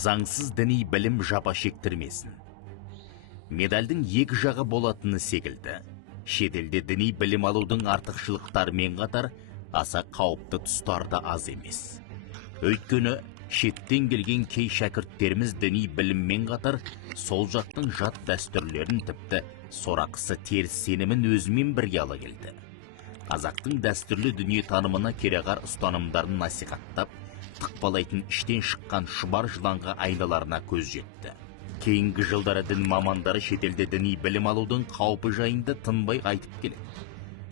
заңсыз діни білім жапа шектірмесін. Медальдің екі жағы болатыны секілді, шетелде діни білім алудың артықшылықтарымен қатар аса қауіпті тұстары да аз емес. Өйткені шеттен келген кей шәкірттеріміз діни біліммен қатар сол жақтың жат дәстүрлерін, тіпті сорақысы теріс сенімін өзімен бірге ала келді. Қазақтың дәстүрлі дүние танымына кереғар ұстанымдарын насихаттап, тықпалайтын іштен шыққан шұбар жыланға айналарына көз жетті. Кейінгі жылдары дін мамандары шетелде діни білім алудың қаупі жайында тынбай айтып келеді.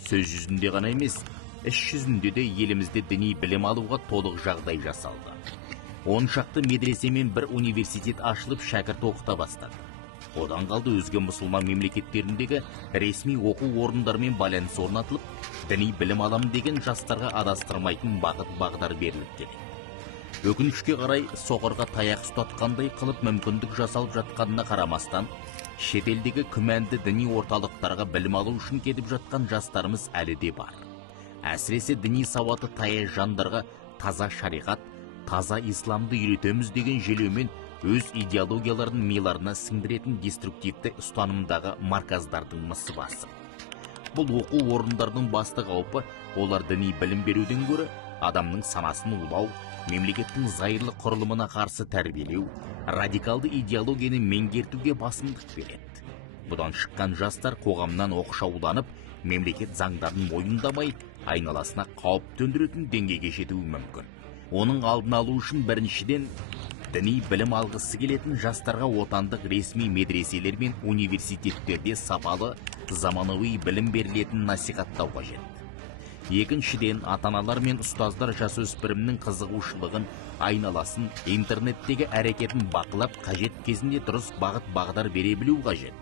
Сөз жүзінде ғана емес, іс жүзінде де елімізде діни білім алуға толық жағдай жасалды. 10 шақты медресе мен бір университет ашылып шәкірт оқыта бастады. Одан қалды өзге мұсылман мемлекеттеріндегі ресми оқу орындарымен байланыс орнатылып, діни білім аламын деген жастарға адастырмайтын бағыт-бағдар беріліп келеді. Өкінішке қарай соқырға таяқ ұстатқандай қылып мүмкіндік жасалып жатқанына қарамастан, шетелдегі күмәнді діни орталықтарға білім алу үшін кетіп жатқан жастарымыз әлі де бар. Әсіресе діни сауаты таяз жандарға таза шариғат, таза исламды үйретеміз деген желеумен өз идеологияларын миларына сіңдіретін деструктивті ұстанымдағы марказдардың мысы басым. Бұл оқу орындардың басты қаупі олар діни білім беруден гөрі адамның санасын улау, мемлекеттің зайырлы құрылымына қарсы тәрбиелеу, радикалды идеологияны меңгертуге басымдық береді. Бұдан шыққан жастар қоғамнан оқшауланып, мемлекет заңдарын мойындамай, айналасына қауіп төндіретін деңгейге жетуі мүмкін. Оның алдын алу үшін біріншіден діни білім алғысы келетін жастарға отандық ресми медреселер мен университеттерде сапалы, заманауи білім берілетін насихаттау қажет. Екіншіден, ата-аналар мен ұстаздар жасөспірімнің қызығушылығын, айналасын, интернеттегі әрекетін бақылап, қажет кезінде дұрыс бағыт-бағдар бере білу қажет.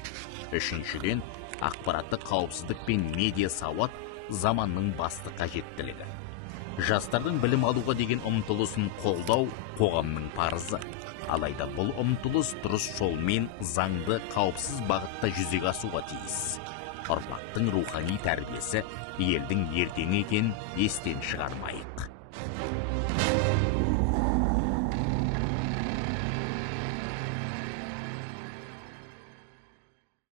Үшіншіден, ақпараттық қауіпсіздік пен медиа сауат заманның басты қажеттілігі. Жастардың білім алуға деген ұмтылысын қолдау қоғамның парызы. Алайда бұл ұмтылыс дұрыс жолмен заңды қауіпсіз бағытта жүзеге асуға тиіс. Ұрпақтың рухани тәрбиесі елдің ертеңі екенін естен шығармайық.